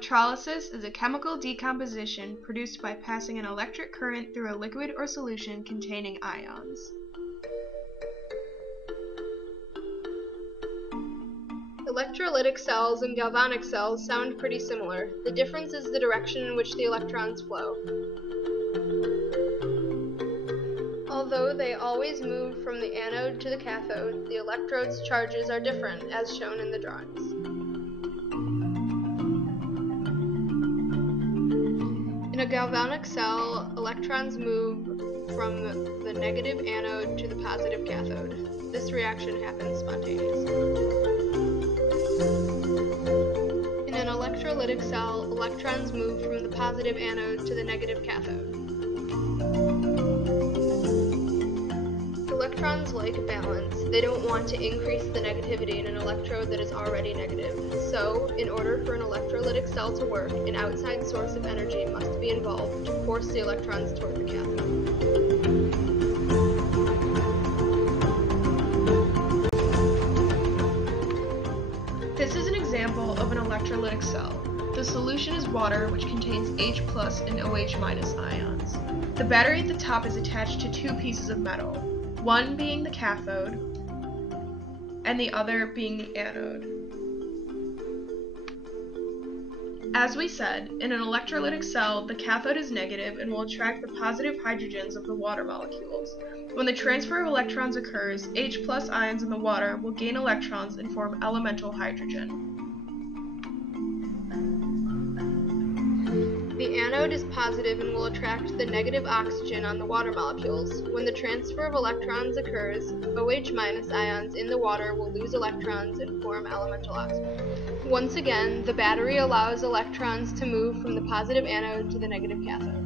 Electrolysis is a chemical decomposition produced by passing an electric current through a liquid or solution containing ions. Electrolytic cells and galvanic cells sound pretty similar. The difference is the direction in which the electrons flow. Although they always move from the anode to the cathode, the electrode's charges are different, as shown in the drawings. In a galvanic cell, electrons move from the negative anode to the positive cathode. This reaction happens spontaneously. In an electrolytic cell, electrons move from the positive anode to the negative cathode. Electrons like balance. They don't want to increase the negativity in an electrode that is already negative. So, in order for an electrolytic cell to work, an outside source of energy must be involved to force the electrons toward the cathode. This is an example of an electrolytic cell. The solution is water, which contains H+ and OH- ions. The battery at the top is attached to two pieces of metal, one being the cathode and the other being the anode. As we said, in an electrolytic cell, the cathode is negative and will attract the positive hydrogens of the water molecules. When the transfer of electrons occurs, H+ ions in the water will gain electrons and form elemental hydrogen. The anode is positive and will attract the negative oxygen on the water molecules. When the transfer of electrons occurs, OH- ions in the water will lose electrons and form elemental oxygen. Once again, the battery allows electrons to move from the positive anode to the negative cathode.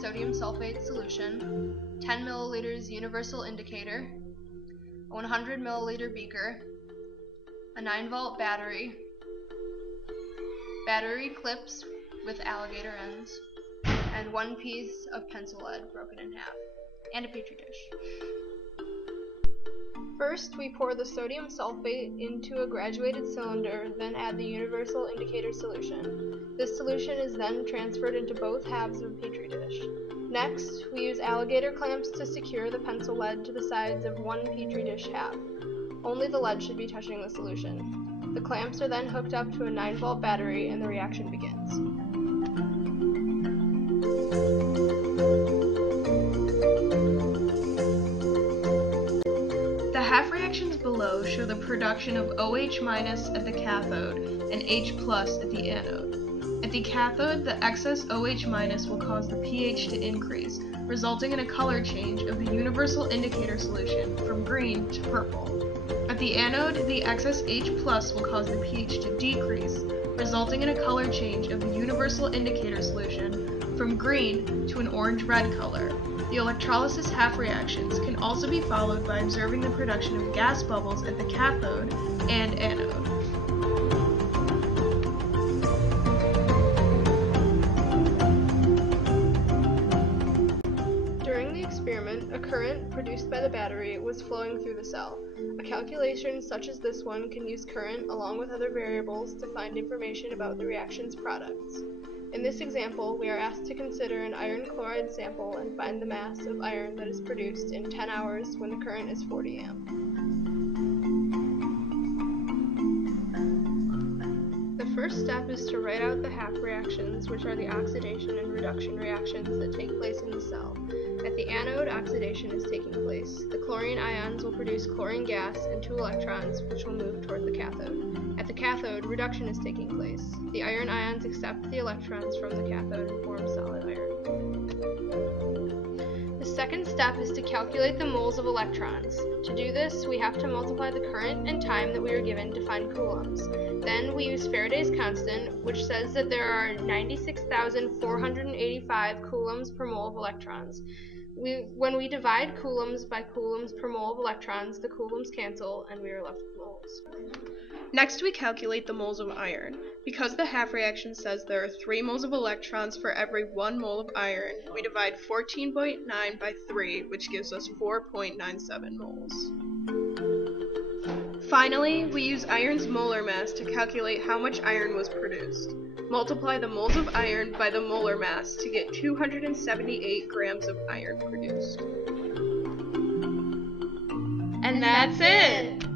Sodium sulfate solution, 10 milliliters universal indicator, a 100 milliliter beaker, a 9-volt battery, battery clips with alligator ends, and one piece of pencil lead broken in half, and a petri dish. First, we pour the sodium sulfate into a graduated cylinder, then add the universal indicator solution. This solution is then transferred into both halves of a petri dish. Next, we use alligator clamps to secure the pencil lead to the sides of one petri dish half. Only the lead should be touching the solution. The clamps are then hooked up to a 9-volt battery and the reaction begins. The half reactions below show the production of OH- at the cathode and H+ at the anode. At the cathode, the excess OH- will cause the pH to increase, resulting in a color change of the universal indicator solution from green to purple. At the anode, the excess H+ will cause the pH to decrease, resulting in a color change of the universal indicator solution from green to an orange-red color. The electrolysis half reactions can also be followed by observing the production of gas bubbles at the cathode and anode. During the experiment, a current produced by the battery was flowing through the cell. A calculation such as this one can use current along with other variables to find information about the reaction's products. In this example, we are asked to consider an iron chloride sample and find the mass of iron that is produced in 10 hours when the current is 40 amp. The first step is to write out the half reactions, which are the oxidation and reduction reactions that take place in the cell. At the anode, oxidation is taking place. The chlorine ions will produce chlorine gas and 2 electrons, which will move toward the cathode. At the cathode, reduction is taking place. The iron ions accept the electrons from the cathode and form solid iron. The second step is to calculate the moles of electrons. To do this, we have to multiply the current and time that we are given to find coulombs. Then we use Faraday's constant, which says that there are 96,485 coulombs per mole of electrons. When we divide coulombs by coulombs per mole of electrons, the coulombs cancel and we are left with moles. Next, we calculate the moles of iron. Because the half reaction says there are 3 moles of electrons for every 1 mole of iron, we divide 14.9 by 3, which gives us 4.97 moles. Finally, we use iron's molar mass to calculate how much iron was produced. Multiply the moles of iron by the molar mass to get 278 grams of iron produced. And that's it!